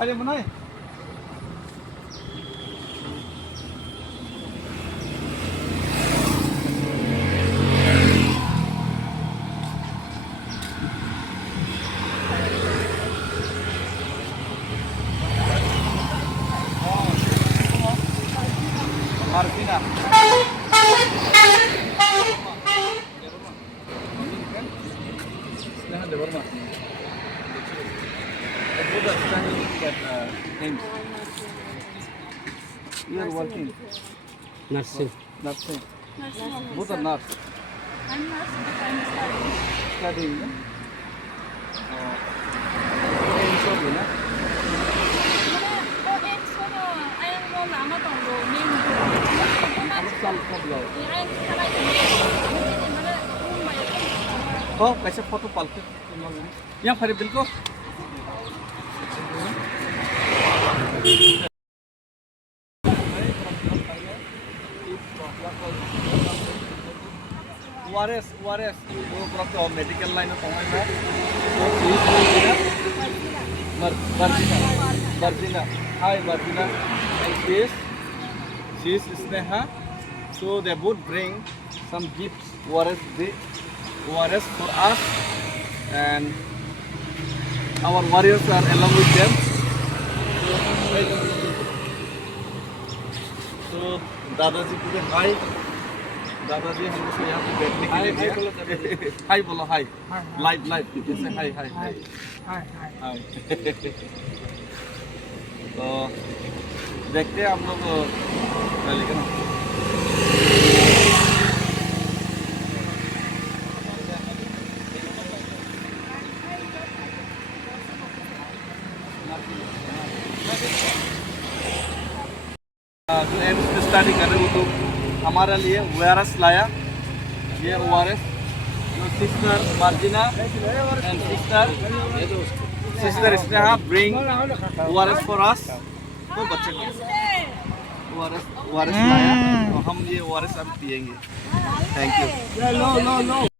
अरे बनाए Martina. De Burma. Both are standing at names. You are working. Nursing. Nursing. Nursing Both are officer. nurse. I'm nurse, but I'm studying. Studying. No? Sorry, na? Có em số anh có làm ở tổng độ nên Ano साल कब लाए? anh khai lại thì mà lại không mày हो कैसे photo पाल के यहाँ फरे बिल्कुल वारेस वारेस वो प्रॉपर मेडिकल लाइन में पहुंच रहा है Martina hi Martina and she is Sneha so they both bring some gifts ORS for us and our warriors are along with them so दादाजी को हाय दादाजी हमको यहाँ पे बैठने के लिए दिया हाय बोलो हाय लाइव लाइव जैसे हाय हाय हाय हाय तो देखते हैं हम लोग पहले का ना जो एम्स में स्टडी कर रहे हो तो हमारे लिए वायरस लाया ये वायरस जो sister Marjina and sister Sneha bring virus for us तो बच्चे को वायरस लाया तो हम ये वायरस अब पिएंगे थैंक यू